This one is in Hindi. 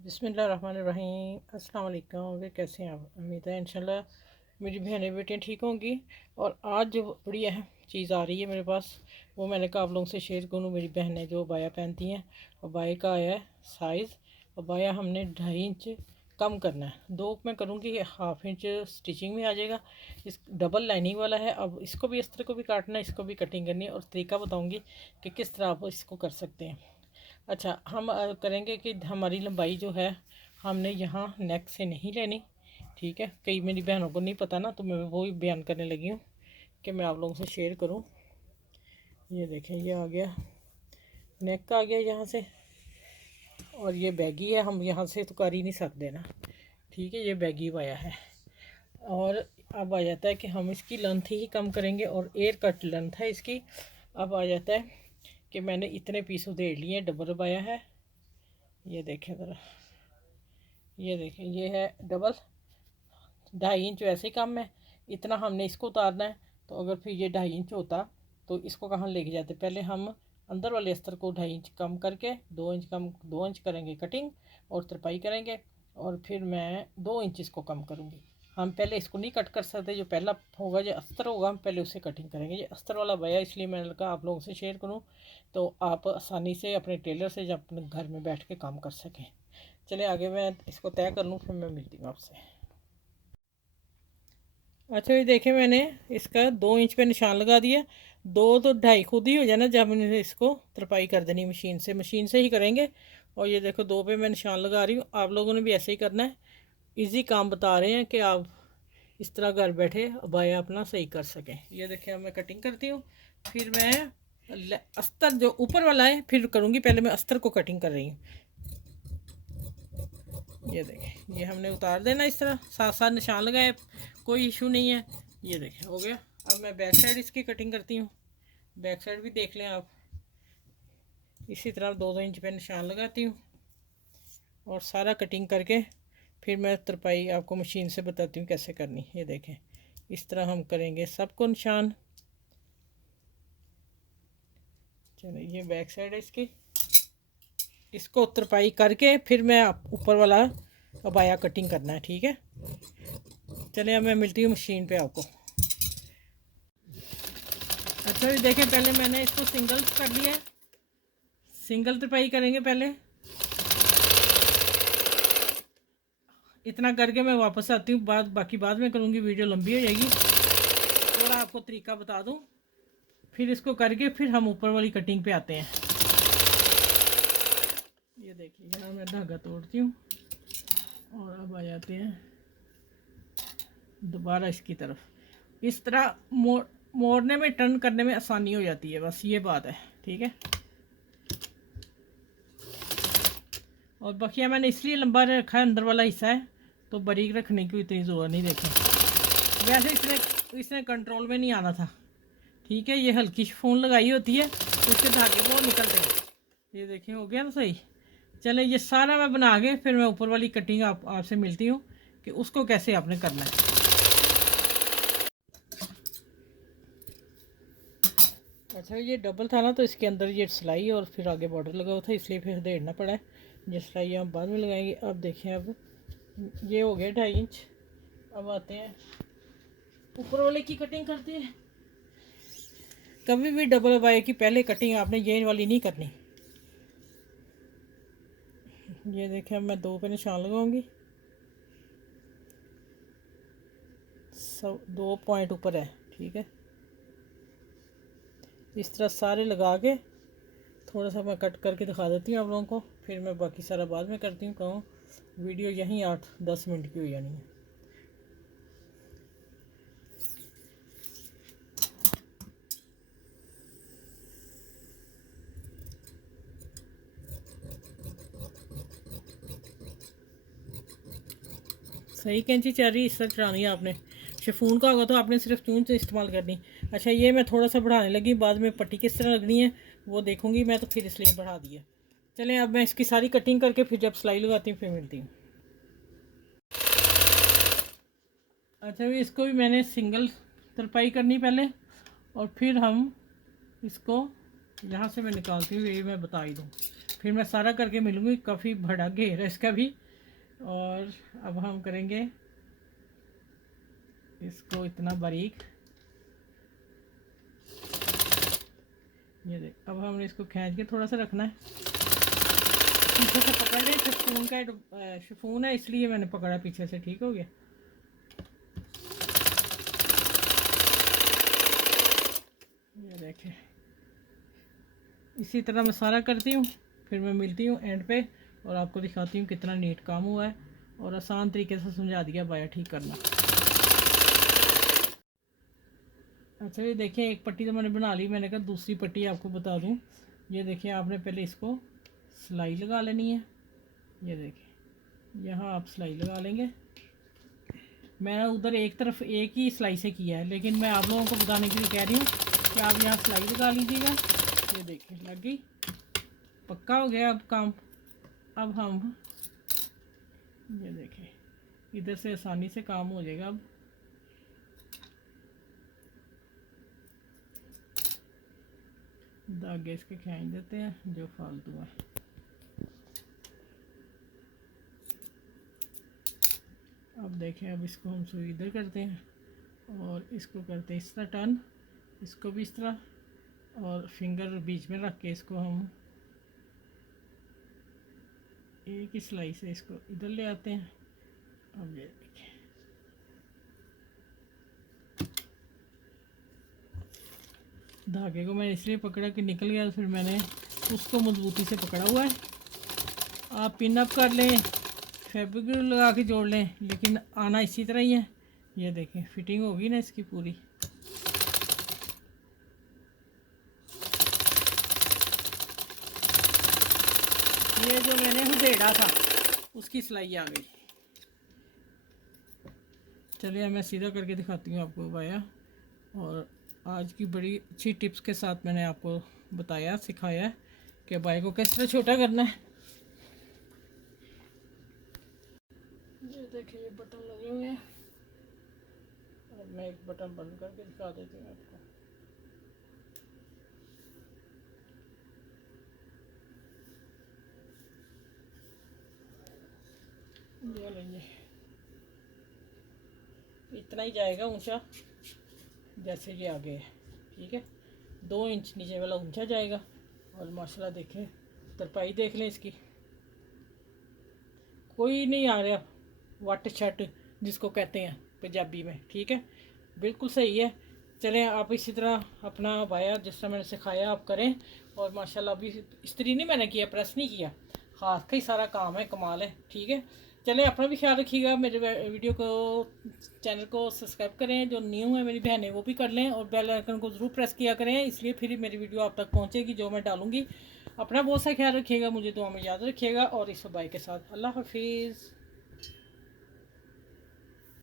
बिस्मिल्लाहिर्रहमानिर्रहीम। अस्सलाम वालेकुम। कैसे हैं आप? उम्मीद है इंशाल्लाह मेरी बहनें बेटियाँ ठीक होंगी। और आज जो बड़ी अहम चीज़ आ रही है मेरे पास, वो मैंने कहा आप लोगों से शेयर करूँ। मेरी बहनें जो बाया पहनती हैं, और बाया का आया है साइज़, और बाया हमने 2.5 इंच कम करना है। दो मैं करूँगी, 1/2 इंच स्टिचिंग में आ जाएगा। इस डबल लाइनिंग वाला है। अब इसको भी इस तरह को भी काटना है, इसको भी कटिंग करनी है, और तरीका बताऊँगी कि किस तरह आप इसको कर सकते हैं। अच्छा, हम करेंगे कि हमारी लंबाई जो है, हमने यहाँ नेक से नहीं लेनी। ठीक है, कई मेरी बहनों को नहीं पता ना, तो मैं वो ही बयान करने लगी हूँ कि मैं आप लोगों से शेयर करूँ। ये देखें, ये आ गया, नेक का आ गया यहाँ से, और ये बैगी है, हम यहाँ से तो कर ही नहीं सकते ना। ठीक है, ये बैगी आया है। और अब आ जाता है कि हम इसकी लेंथ ही कम करेंगे, और एयर कट लेंथ है इसकी। अब आ जाता है कि मैंने इतने पीस उधेड़ लिए, डबल बाया है। ये देखें ज़रा, ये देखें, ये है डबल। 2.5 इंच वैसे ही कम है, इतना हमने इसको उतारना है। तो अगर फिर ये 2.5 इंच होता तो इसको कहाँ लेके जाते। पहले हम अंदर वाले अस्तर को 2.5 इंच कम करके 2 इंच कम, 2 इंच करेंगे कटिंग और तरपाई करेंगे, और फिर मैं 2 इंच इसको कम करूँगी। हम पहले इसको नहीं कट कर सकते, जो पहला होगा जो अस्तर होगा हम पहले उससे कटिंग करेंगे। ये अस्तर वाला भैया, इसलिए मैंने कहा आप लोगों से शेयर करूँ, तो आप आसानी से अपने टेलर से या अपने घर में बैठ के काम कर सकें। चले आगे, मैं इसको तय कर लूँ, फिर मैं मिलती हूँ आपसे। अच्छा, ये देखें, मैंने इसका 2 इंच पे निशान लगा दिया। दो तो 2.5 खुद ही हो जाना जब मैंने इसको तरपाई कर देनी मशीन से ही करेंगे। और ये देखो, 2 पे मैं निशान लगा रही हूँ। आप लोगों ने भी ऐसे ही करना है। इजी काम बता रहे हैं कि आप इस तरह घर बैठे बाया अपना सही कर सकें। ये देखें, अब मैं कटिंग करती हूँ। फिर मैं अस्तर जो ऊपर वाला है फिर करूँगी, पहले मैं अस्तर को कटिंग कर रही हूँ। ये देखें, ये हमने उतार देना इस तरह, साथ साथ निशान लगाए, कोई इशू नहीं है। ये देखें, हो गया। अब मैं बैक साइड इसकी कटिंग करती हूँ। बैक साइड भी देख लें आप, इसी तरह 2-2 इंच पे निशान लगाती हूँ, और सारा कटिंग करके फिर मैं तरपाई आपको मशीन से बताती हूँ कैसे करनी। ये देखें, इस तरह हम करेंगे सबको निशान। चलो, ये बैक साइड है इसकी। इसको तरपाई करके फिर मैं ऊपर वाला अबाया कटिंग करना है। ठीक है, चलिए अब मैं मिलती हूँ मशीन पे आपको। अच्छा, भी देखें, पहले मैंने इसको सिंगल कर लिया है। सिंगल तरपाई करेंगे पहले, इतना करके मैं वापस आती हूँ। बाकी बाद में करूँगी, वीडियो लंबी हो जाएगी। थोड़ा आपको तरीका बता दूँ, फिर इसको करके फिर हम ऊपर वाली कटिंग पे आते हैं। ये देखिए, यहाँ मैं धागा तोड़ती हूँ, और अब आ जाते हैं दोबारा इसकी तरफ। इस तरह मोड़ने में, टर्न करने में आसानी हो जाती है, बस ये बात है। ठीक है, और बखिया मैंने इसलिए लंबा रखा है, अंदर वाला हिस्सा है, तो बारीक रखने की इतनी ज़रूरत नहीं। देखें, वैसे इसने कंट्रोल में नहीं आना था। ठीक है, ये हल्की शिफॉन लगाई होती है, उसके धागे बहुत निकलते हैं। ये देखें, हो गया ना सही। चले, ये सारा मैं बना के फिर मैं ऊपर वाली कटिंग आपसे मिलती हूँ कि उसको कैसे आपने करना है। अच्छा, ये डबल था ना, तो इसके अंदर ये सिलाई और फिर आगे बॉर्डर लगा हुआ था, इसलिए फिर देना पड़ा है। ये सिलाई हम बाद में लगाएंगे। अब देखें, अब ये हो गया 2.5 इंच। अब आते हैं ऊपर वाले की कटिंग करते हैं। कभी भी डबल बाय की पहले कटिंग आपने ये वाली नहीं करनी। ये देखें, अब मैं 2 पे निशान लगाऊंगी। सब 2 पॉइंट ऊपर है। ठीक है, इस तरह सारे लगा के थोड़ा सा मैं कट करके दिखा देती हूँ आप लोगों को, फिर मैं बाकी सारा बाद में करती हूँ। कहूँ वीडियो यहीं 8-10 मिनट की हो जानी है। सही कैंची चल रही, इस तरह चलानी है आपने। शिफॉन का होगा तो आपने सिर्फ चून से इस्तेमाल करनी। अच्छा, ये मैं थोड़ा सा बढ़ाने लगी, बाद में पट्टी किस तरह लगनी है वो देखूंगी मैं, तो फिर इसलिए बढ़ा दिया। चलें, अब मैं इसकी सारी कटिंग करके फिर जब सिलाई लगाती हूँ फिर मिलती हूँ। अच्छा, भी इसको भी मैंने सिंगल तरपाई करनी पहले, और फिर हम इसको यहाँ से मैं निकालती हूँ, ये मैं बता ही दूँ। फिर मैं सारा करके मिलूँगी। काफ़ी बड़ा घेर है इसका भी। और अब हम करेंगे इसको इतना बारीक। ये देख, अब हमने इसको खींच के थोड़ा सा रखना है, पीछे से पकड़ ले। शिफॉन का शिफॉन है इसलिए मैंने पकड़ा पीछे से। ठीक हो गया। ये देखें, इसी तरह मैं सारा करती हूँ, फिर मैं मिलती हूँ एंड पे और आपको दिखाती हूँ कितना नीट काम हुआ है और आसान तरीके से समझा दिया बाया ठीक करना। अच्छा ये देखिए, एक पट्टी तो मैंने बना ली। मैंने कहा दूसरी पट्टी आपको बता दूँ। ये देखिए, आपने पहले इसको सिलाई लगा लेनी है। ये देखिए, यहाँ आप सिलाई लगा लेंगे। मैं उधर एक तरफ एक ही सिलाई से किया है, लेकिन मैं आप लोगों को बताने के लिए कह रही हूँ कि आप यहाँ सिलाई लगा लीजिएगा। ये देखिए, लग गई, पक्का हो गया अब काम। अब हम ये देखें, इधर से आसानी से काम हो जाएगा। अब धागे इसके खींच देते हैं जो फालतू है। अब देखें, अब इसको हम सुई इधर करते हैं और इसको करते हैं इस तरह टर्न, इसको भी इस तरह, और फिंगर बीच में रख के इसको हम एक ही सिलाई से इसको इधर ले आते हैं। अब ये देखिए, धागे को मैंने इसलिए पकड़ा कि निकल गया, फिर मैंने उसको मजबूती से पकड़ा हुआ है। आप पिन अप कर लें, फैब्रिक लगा के जोड़ लें, लेकिन आना इसी तरह ही है। ये देखें, फिटिंग होगी ना इसकी पूरी। ये जो मैंने हुडेड़ा था उसकी सिलाई आ गई। चलिए मैं सीधा करके दिखाती हूँ आपको बाया। और आज की बड़ी अच्छी टिप्स के साथ मैंने आपको बताया, सिखाया है कि बाया को किस तरह छोटा करना है। ये देखिए, ये बटन लगे हुए हैं। अब मैं एक बटन बंद करके दिखा देती हूँ आपको। ये लीजिए, इतना ही जाएगा ऊंचा जैसे ये आगे है। ठीक है, 2 इंच नीचे वाला ऊंचा जाएगा। और माशाल्लाह देखें, तरपाई देख लें इसकी, कोई नहीं आ रहा वट छट जिसको कहते हैं पंजाबी में। ठीक है, बिल्कुल सही है। चलें, आप इसी तरह अपना बाया जिस तरह मैंने सिखाया आप करें। और माशाल्लाह अभी इस्त्री नहीं मैंने किया, प्रेस नहीं किया, हाथ का ही सारा काम है, कमाल है। ठीक है, चलें, अपना भी ख्याल रखिएगा। मेरे वीडियो को, चैनल को सब्सक्राइब करें। जो न्यू है मेरी बहनें वो भी कर लें, और बेल आइकन को ज़रूर प्रेस किया करें, इसलिए फिर मेरी वीडियो आप तक पहुंचेगी जो मैं डालूंगी। अपना बहुत सा ख्याल रखिएगा, मुझे दुआ में याद रखिएगा। और इस भाई के साथ अल्लाह हाफिज़।